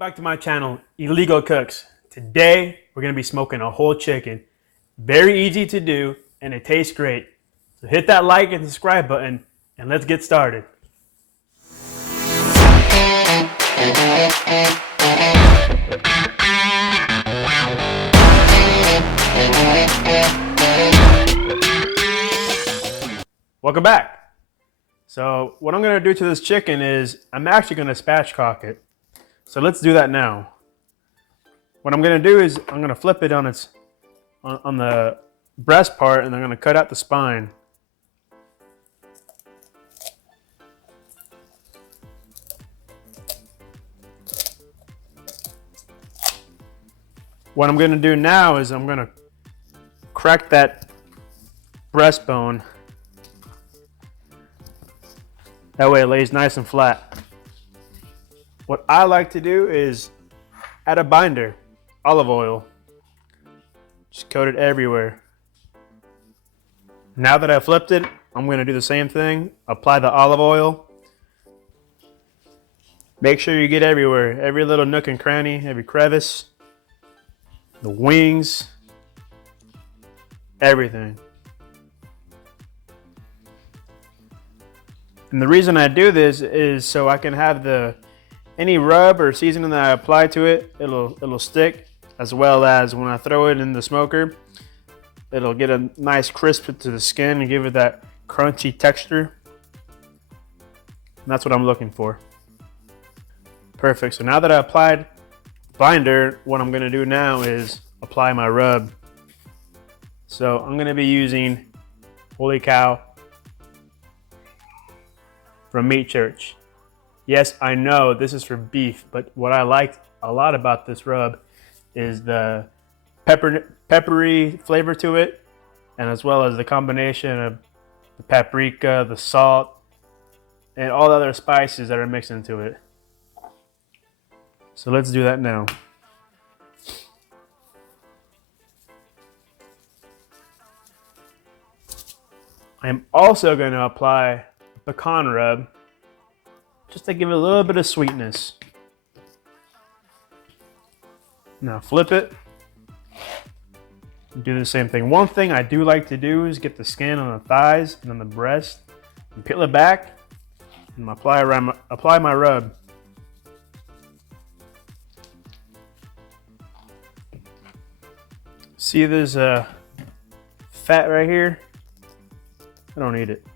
back to my channel, Illegal Cooks. Today, we're going to be smoking a whole chicken. Very easy to do, and it tastes great. So hit that like and subscribe button, and let's get started. Welcome back. So what I'm going to do to this chicken is I'm actually going to spatchcock it. So let's do that now. What I'm going to do is I'm going to flip it on the breast part, and I'm going to cut out the spine. What I'm going to do now is I'm going to crack that breastbone. That way it lays nice and flat. What I like to do is add a binder, olive oil. Just coat it everywhere. Now that I flipped it, I'm going to do the same thing. Apply the olive oil. Make sure you get everywhere, every little nook and cranny, every crevice, the wings, everything. And the reason I do this is so I can have any rub or seasoning that I apply to it, it'll stick, as well as when I throw it in the smoker, it'll get a nice crisp to the skin and give it that crunchy texture. And that's what I'm looking for. Perfect. So now that I applied binder, what I'm going to do now is apply my rub. So I'm going to be using Holy Cow from Meat Church. Yes, I know this is for beef, but what I like a lot about this rub is the peppery flavor to it, and as well as the combination of the paprika, the salt, and all the other spices that are mixed into it. So let's do that now. I'm also going to apply pecan rub, just to give it a little bit of sweetness. Now flip it. Do the same thing. One thing I do like to do is get the skin on the thighs and on the breast, and peel it back, and apply my rub. See this fat right here? I don't need it.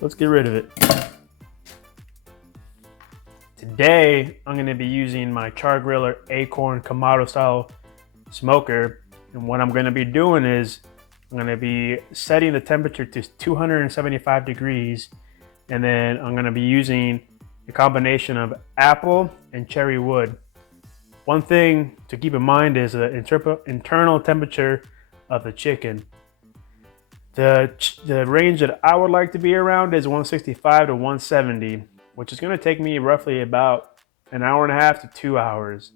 Let's get rid of it. Today, I'm going to be using my Chargriller Akorn Kamado style smoker. And what I'm going to be doing is I'm going to be setting the temperature to 275 degrees. And then I'm going to be using a combination of apple and cherry wood. One thing to keep in mind is the internal temperature of the chicken. The range that I would like to be around is 165 to 170, which is going to take me roughly about an hour and a half to 2 hours.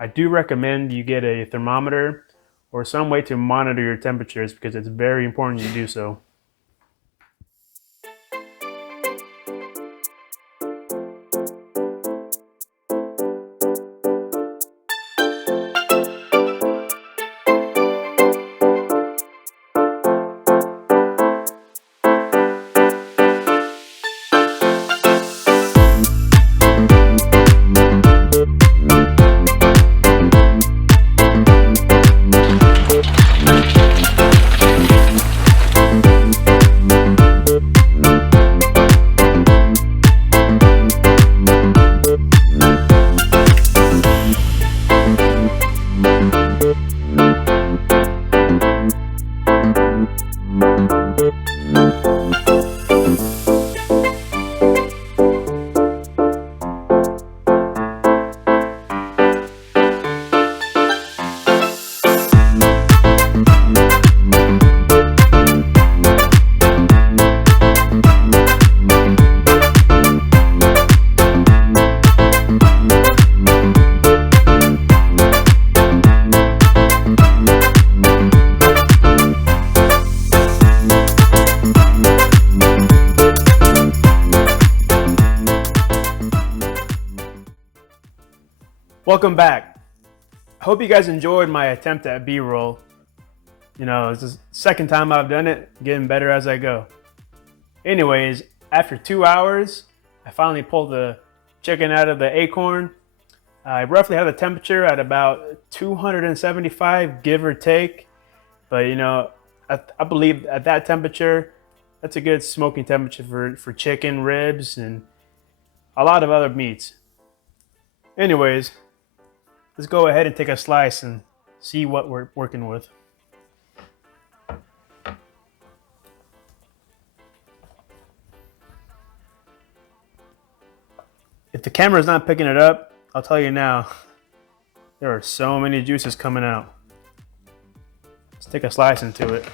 I do recommend you get a thermometer or some way to monitor your temperatures, because it's very important you do so. Welcome back. I hope you guys enjoyed my attempt at B-roll. You know, it's the second time I've done it, getting better as I go. Anyways, after 2 hours, I finally pulled the chicken out of the Akorn. I roughly have the temperature at about 275, give or take. But you know, I believe at that temperature, that's a good smoking temperature for chicken, ribs, and a lot of other meats. Anyways, let's go ahead and take a slice and see what we're working with. If the camera's not picking it up, I'll tell you now, there are so many juices coming out. Let's take a slice into it.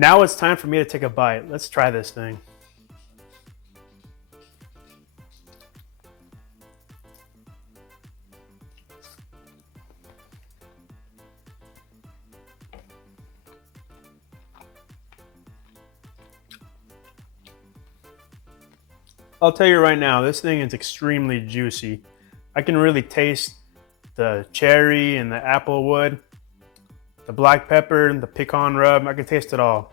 Now it's time for me to take a bite. Let's try this thing. I'll tell you right now, this thing is extremely juicy. I can really taste the cherry and the apple wood, the black pepper and the pecan rub. I can taste it all.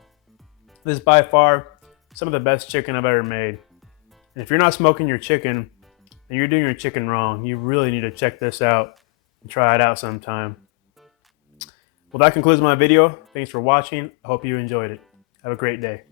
This is by far some of the best chicken I've ever made. And if you're not smoking your chicken and you're doing your chicken wrong, you really need to check this out and try it out sometime. Well, that concludes my video. Thanks for watching. I hope you enjoyed it. Have a great day.